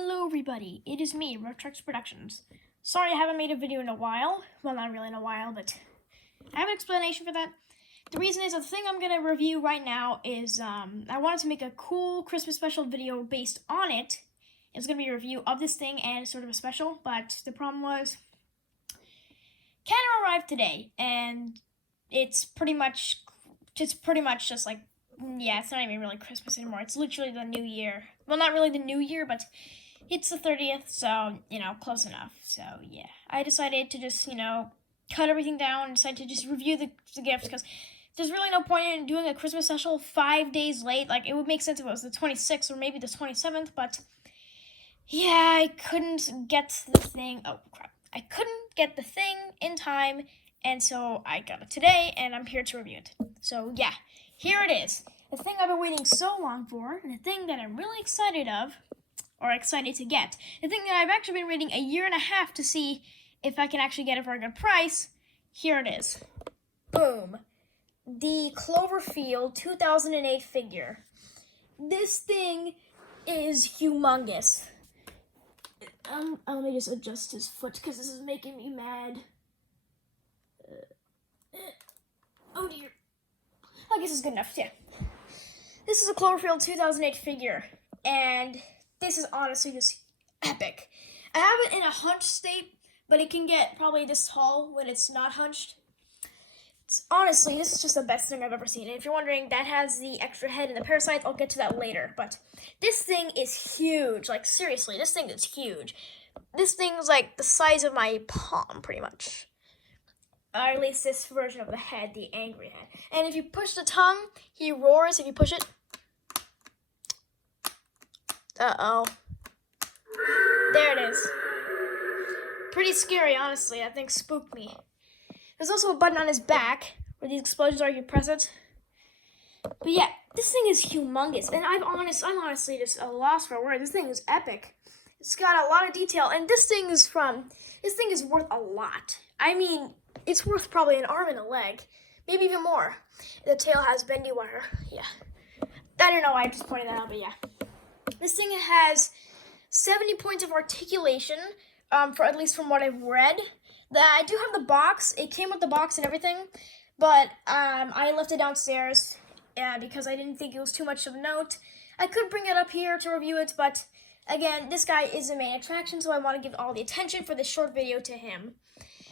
Hello everybody, it is me, Retrex Productions. Sorry I haven't made a video in a while. Well, not really in a while, but I have an explanation for that. The reason is the thing I'm going to review right now is I wanted to make a cool Christmas special video based on it. It's going to be a review of this thing and sort of a special, but the problem was Canada arrived today, and it's pretty much just like, yeah, it's not even really Christmas anymore. It's literally the New Year. Well, not really the New Year, but it's the 30th, so, close enough. So, yeah. I decided to just, cut everything down and decide to just review the gifts, because there's really no point in doing a Christmas special 5 days late. Like, it would make sense if it was the 26th or maybe the 27th, but, yeah, I couldn't get the thing. Oh, crap. I couldn't get the thing in time, and so I got it today, and I'm here to review it. So, yeah, here it is. The thing I've been waiting so long for, and the thing that I'm really excited to get. The thing that I've actually been waiting a year and a half to see if I can actually get it for a good price. Here it is. Boom. The Cloverfield 2008 figure. This thing is humongous. Let me just adjust his foot because this is making me mad. Oh dear. I guess it's good enough, yeah. This is a Cloverfield 2008 figure, and this is honestly just epic. I have it in a hunched state, but it can get probably this tall when it's not hunched. Honestly, this is just the best thing I've ever seen. And if you're wondering, that has the extra head and the parasites. I'll get to that later. But this thing is huge. Like, seriously, this thing is huge. This thing's like the size of my palm, pretty much. Or at least this version of the head, the angry head. And if you push the tongue, he roars if you push it. Uh-oh. There it is. Pretty scary, honestly. That thing spooked me. There's also a button on his back where these explosions are if you press it. But yeah, this thing is humongous. And I'm honestly just at a loss for words. This thing is epic. It's got a lot of detail. And this thing is worth a lot. I mean, it's worth probably an arm and a leg. Maybe even more. The tail has bendy wire. Yeah. I don't know why I just pointed that out, but yeah. This thing has 70 points of articulation, for at least from what I've read. I do have the box. It came with the box and everything, but I left it downstairs because I didn't think it was too much of a note. I could bring it up here to review it, but again, this guy is the main attraction, so I want to give all the attention for this short video to him.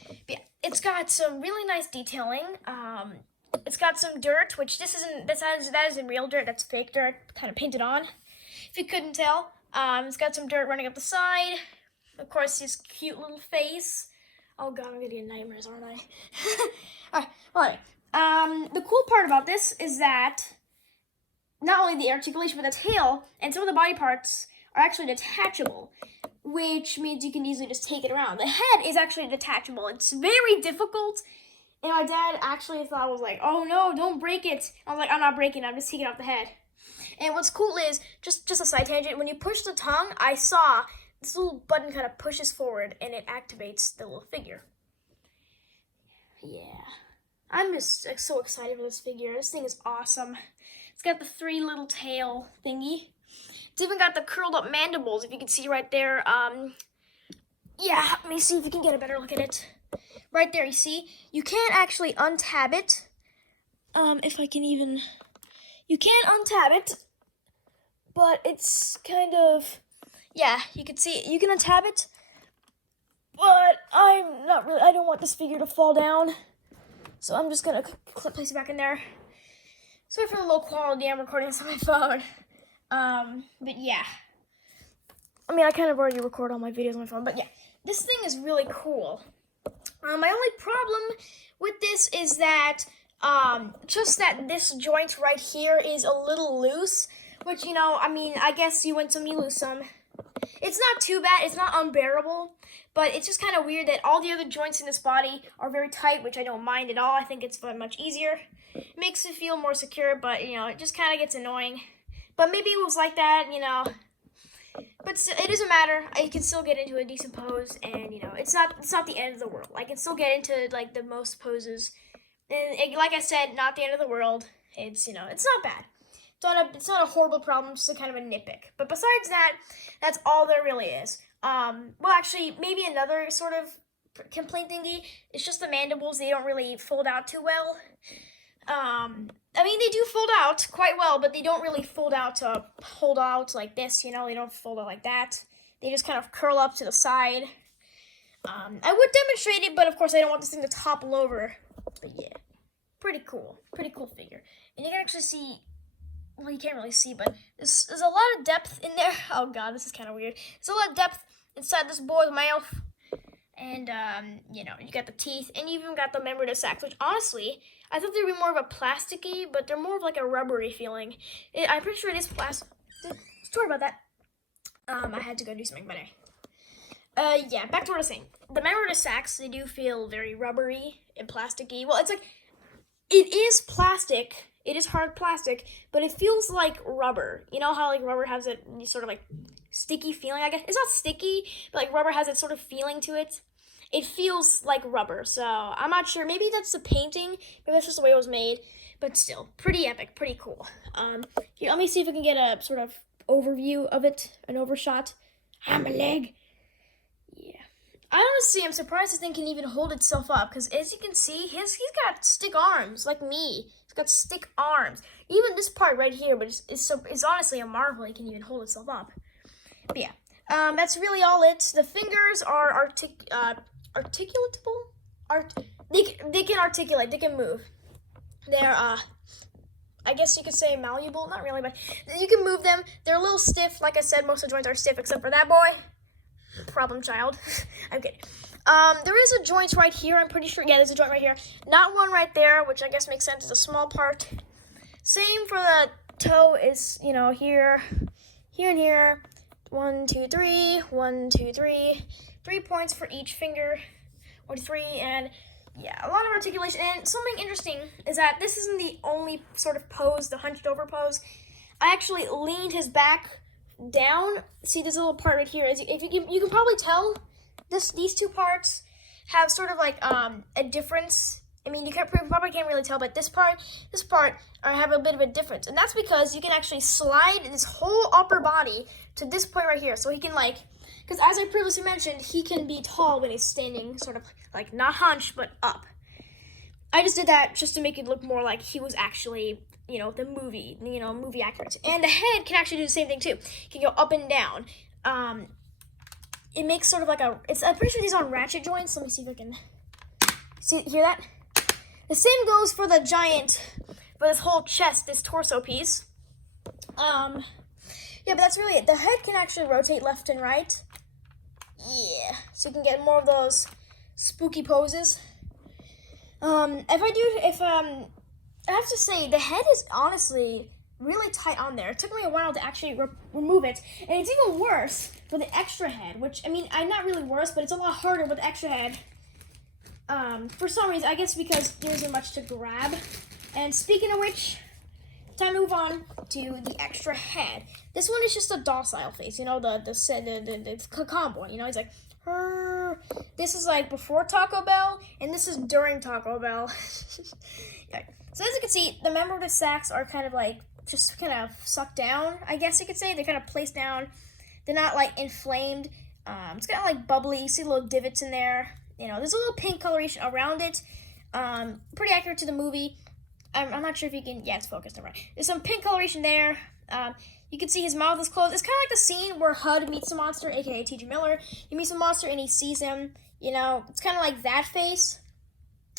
But yeah, it's got some really nice detailing. It's got some dirt, which that isn't real dirt. That's fake dirt, kind of painted on. If you couldn't tell, it's got some dirt running up the side. Of course, his cute little face. Oh god, I'm gonna get nightmares, aren't I? Alright, well, anyway. The cool part about this is that not only the articulation, but the tail and some of the body parts are actually detachable, which means you can easily just take it around. The head is actually detachable. It's very difficult, and my dad actually thought, I was like, oh no, don't break it. I was like, I'm not breaking it, I'm just taking off the head. And what's cool is, just a side tangent, when you push the tongue, I saw this little button kind of pushes forward and it activates the little figure. Yeah. I'm just so excited for this figure. This thing is awesome. It's got the 3 little tail thingy. It's even got the curled up mandibles, if you can see right there. Yeah, let me see if you can get a better look at it. Right there, you see? You can't actually untab it. If I can even... You can't untab it, but it's kind of, yeah, you can see it. You can untab it, but I don't want this figure to fall down, so I'm just going to place it back in there. Sorry for the low quality, I'm recording this on my phone, but yeah. I mean, I kind of already record all my videos on my phone, but yeah, this thing is really cool. My only problem with this is that just that this joint right here is a little loose, which, I guess you win some, you lose some. It's not too bad, it's not unbearable, but it's just kind of weird that all the other joints in this body are very tight, which I don't mind at all. I think it's much easier. It makes it feel more secure, but, it just kind of gets annoying. But maybe it was like that, But it doesn't matter. I can still get into a decent pose, and, it's not the end of the world. I can still get into, like, the most poses. And like I said, not the end of the world. It's, it's not bad. It's not a horrible problem, just a kind of a nitpick. But besides that, that's all there really is. Well, actually, maybe another sort of complaint thingy. It's just the mandibles, they don't really fold out too well. I mean, they do fold out quite well, but they don't really fold out to hold out like this, you know, they don't fold out like that. They just kind of curl up to the side. I would demonstrate it, but of course I don't want this thing to topple over. But yeah, pretty cool figure. And you can actually see, well, you can't really see, but there's a lot of depth in there. Oh god, this is kind of weird. There's a lot of depth inside this boy's mouth. And, you know, you got the teeth, and you even got the membraneous sacs, which honestly, I thought they'd be more of a plasticky, but they're more of like a rubbery feeling. I'm pretty sure it is plastic. Sorry about that. I had to go do something, but anyway. Yeah, back to what I was saying. The membraneous sacs, they do feel very rubbery and plasticky. Well, it's like, it is plastic. It is hard plastic, but it feels like rubber. You know how like rubber has that sort of like sticky feeling, I guess? It's not sticky, but like rubber has that sort of feeling to it. It feels like rubber, so I'm not sure. Maybe that's the painting. Maybe that's just the way it was made. But still, pretty epic, pretty cool. Here, let me see if I can get a sort of overview of it, an overshot. My leg. Yeah. Honestly, I'm surprised this thing can even hold itself up, because as you can see, he's got stick arms, like me. He's got stick arms. Even this part right here, but it's honestly a marvel it can even hold itself up. But yeah, that's really all it. The fingers are articulatable. They can articulate. They can move. They're I guess you could say malleable. Not really, but you can move them. They're a little stiff. Like I said, most of the joints are stiff except for that boy. Problem child. I'm kidding. There is a joint right here. I'm pretty sure. Yeah, there's a joint right here. Not one right there, which I guess makes sense. It's a small part. Same for the toe. Is here, here, and here. 1, 2, 3. 1, 2, 3. 3 points for each finger. 1, 2, 3, and yeah, a lot of articulation. And something interesting is that this isn't the only sort of pose, the hunched over pose. I actually leaned his back down. See this little part right here? If you can probably tell these two parts have sort of like a difference. I mean, you probably can't really tell, but this part have a bit of a difference, and that's because you can actually slide this whole upper body to this point right here. So he can because as I previously mentioned, he can be tall when he's standing, sort of like not hunched but up. I just did that just to make it look more like he was actually, the movie accurate. And the head can actually do the same thing too. It can go up and down. It makes sort of like I'm pretty sure these are on ratchet joints. Let me see if I can hear that. The same goes for the giant, for this whole chest, this torso piece. Yeah, but that's really it. The head can actually rotate left and right. Yeah, so you can get more of those spooky poses. I have to say, the head is honestly really tight on there. It took me a while to actually remove it, and it's even worse for the extra head, which, I mean, I'm not really worse, but it's a lot harder with the extra head. For some reason, I guess because there isn't much to grab. And speaking of which, time to move on to the extra head. This one is just a docile face, the calm one. He's like, Rrr. This is like before Taco Bell, and this is during Taco Bell. Yeah. So as you can see, the membraneous sacs are kind of like just kind of sucked down, I guess you could say. They're kind of placed down. They're not like inflamed. It's kind of like bubbly. You see little divots in there. There's a little pink coloration around it. Pretty accurate to the movie. I'm not sure if you can. Yeah, it's focused. All right. There's some pink coloration there. You can see his mouth is closed. It's kind of like the scene where HUD meets the monster, aka T.J. Miller. He meets the monster and he sees him. It's kind of like that face.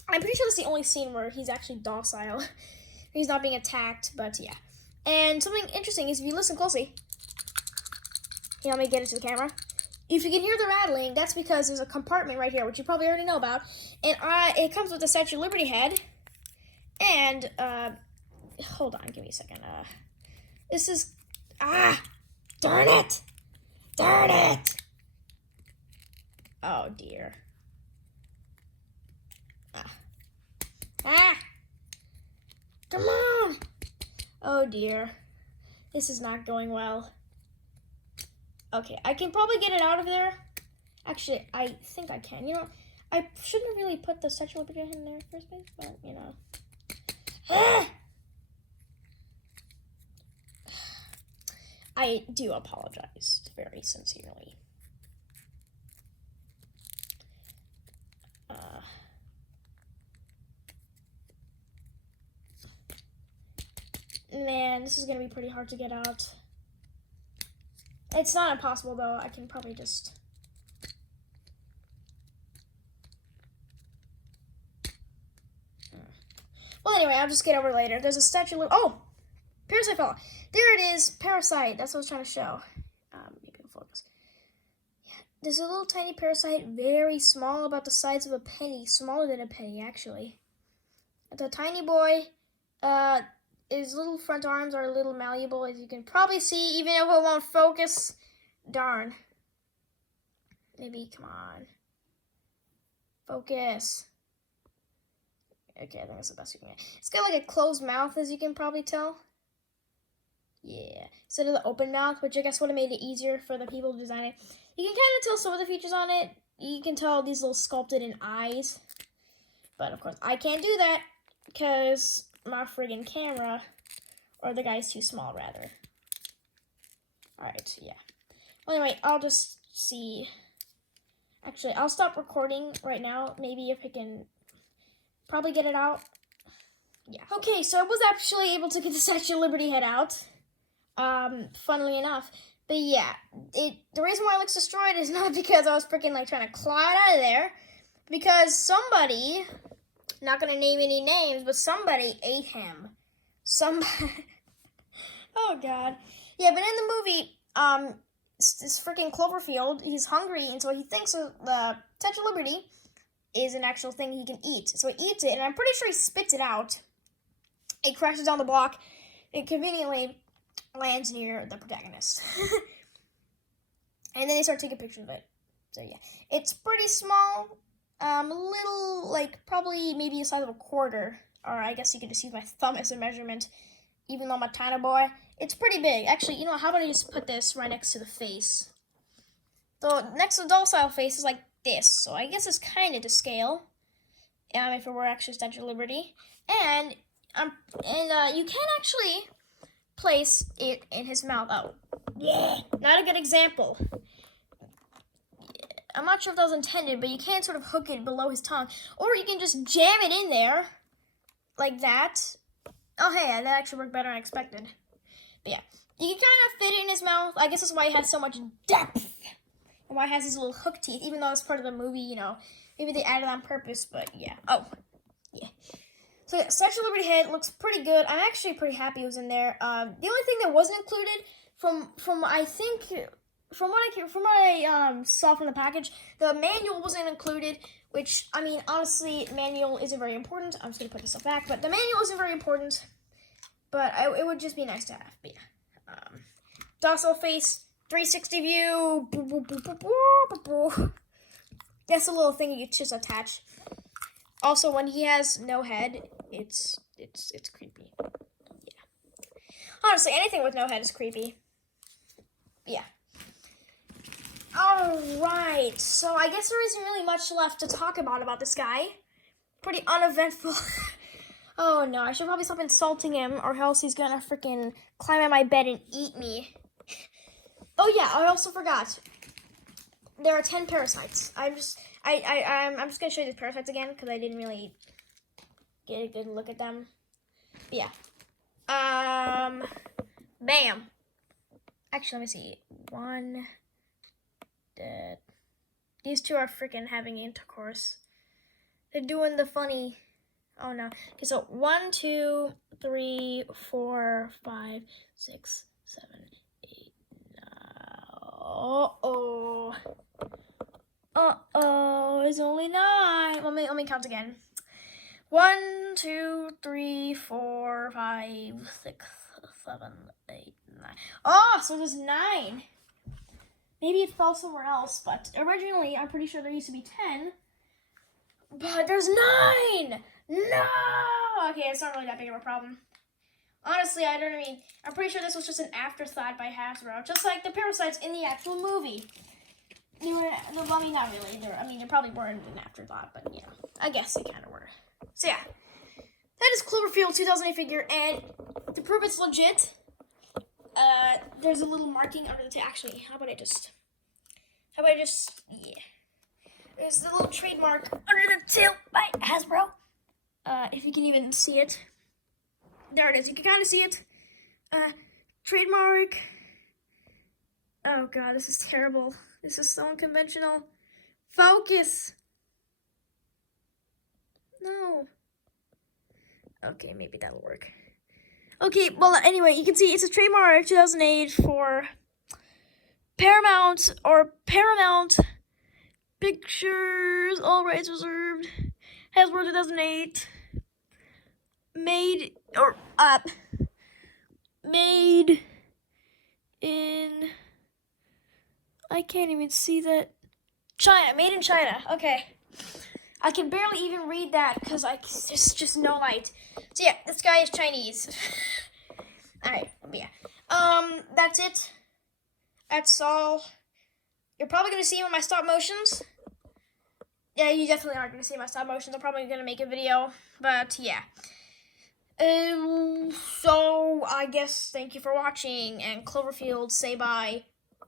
I'm pretty sure that's the only scene where he's actually docile. He's not being attacked, but yeah. And something interesting is if you listen closely. Here, let me get it to the camera. If you can hear the rattling, that's because there's a compartment right here, which you probably already know about. And it comes with the Statue of Liberty head. And, hold on, give me a second. This is, darn it! Darn it! Oh, dear. Come on! Oh, dear. This is not going well. Okay, I can probably get it out of there. Actually, I think I can. I shouldn't have really put the Statue of Liberty in there first place, but, I do apologize very sincerely. Man, this is gonna be pretty hard to get out. It's not impossible though. I can probably just... Well, anyway, I'll just get over it later. There's a statue. Oh, Parasite fell. There it is. Parasite. That's what I was trying to show. Maybe I'll focus. Yeah, there's a little tiny parasite, very small, about the size of a penny, smaller than a penny actually. The tiny boy. His little front arms are a little malleable, as you can probably see, even if it won't focus. Darn. Maybe, come on. Focus. Okay, I think that's the best you can get. It's got like a closed mouth, as you can probably tell. Yeah. Instead of the open mouth, which I guess would have made it easier for the people designing it. You can kind of tell some of the features on it. You can tell these little sculpted in eyes. But, of course, I can't do that because my friggin' camera, or the guy's too small, rather. Alright, yeah. Well, anyway, I'll just see. Actually, I'll stop recording right now. Maybe if I can probably get it out. Yeah. Okay, so I was actually able to get the Statue of Liberty head out. Funnily enough. But yeah, the reason why it looks destroyed is not because I was freaking like trying to claw it out of there. Because somebody, not gonna name any names, but somebody ate him. Somebody. Oh god. Yeah, but in the movie, this freaking Cloverfield, he's hungry, and so he thinks the Statue of Liberty is an actual thing he can eat. So he eats it, and I'm pretty sure he spits it out. It crashes down the block. It conveniently lands near the protagonist. And then they start taking pictures of it. So yeah, it's pretty small. Little, like, probably maybe the size of a quarter. Or I guess you could just use my thumb as a measurement. Even though I'm a tiny boy, it's pretty big. Actually, you know, how about I just put this right next to the face? So next to the doll-style face is like this. So I guess it's kind of to scale. If it were actually Statue of Liberty. And you can actually place it in his mouth. Oh, yeah, not a good example. I'm not sure if that was intended, but you can sort of hook it below his tongue. Or you can just jam it in there, like that. Oh, hey, that actually worked better than I expected. But yeah, you can kind of fit it in his mouth. I guess that's why it has so much depth. And why it has these little hook teeth, even though it's part of the movie, you know. Maybe they added it on purpose, but yeah. Oh, yeah. So yeah, Statue of Liberty head looks pretty good. I'm actually pretty happy it was in there. The only thing that wasn't included from what I saw from the package, the manual wasn't included. Which, I mean, honestly, manual isn't very important. I'm just gonna put this stuff back, but the manual isn't very important. But it would just be nice to have. But yeah, docile face, 360 view. Boo, boo, boo, boo, boo, boo, boo. That's a little thing you just attach. Also, when he has no head, it's creepy. Yeah. Honestly, anything with no head is creepy. Yeah. Alright, so I guess there isn't really much left to talk about this guy. Pretty uneventful. Oh no, I should probably stop insulting him, or else he's gonna freaking climb at my bed and eat me. Oh yeah, I also forgot. There are 10 parasites. I'm just gonna show you these parasites again because I didn't really get a good look at them. But yeah. Bam. Actually, let me see. One. Dead. These two are freaking having intercourse. They're doing the funny. Oh no. Okay, so 1, 2, 3, 4, 5, 6, 7, 8, 9. Uh-oh. Uh-oh. It's only 9. Let me count again. 1, 2, 3, 4, 5, 6, 7, 8, 9. Oh, so there's 9. Maybe it fell somewhere else, but originally, I'm pretty sure there used to be 10. But there's 9! No! Okay, it's not really that big of a problem. Honestly, I'm pretty sure this was just an afterthought by Hasbro. Just like the parasites in the actual movie. Not really. They probably weren't an afterthought, but yeah. I guess they kind of were. So yeah. That is Cloverfield 2008 figure, and to prove it's legit, there's a little marking under the tail. Actually, how about I just, yeah. There's the little trademark under the tail by Hasbro. If you can even see it. There it is. You can kind of see it. Trademark. Oh god, this is terrible. This is so unconventional. Focus. No. Okay, maybe that'll work. Okay, well, anyway, you can see it's a trademark 2008 for Paramount Pictures, all rights reserved. Hasbro 2008. Made in, I can't even see that. China, made in China. Okay. I can barely even read that because there's just no light. So yeah, this guy is Chinese. Alright, yeah. That's it. That's all. You're probably going to see him in my stop motions. Yeah, you definitely are going to see my stop motions. I'm probably going to make a video, but yeah. So I guess thank you for watching, and Cloverfield, say bye.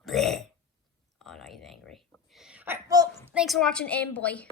Blech. Oh no, he's angry. Alright, well, thanks for watching, and boy.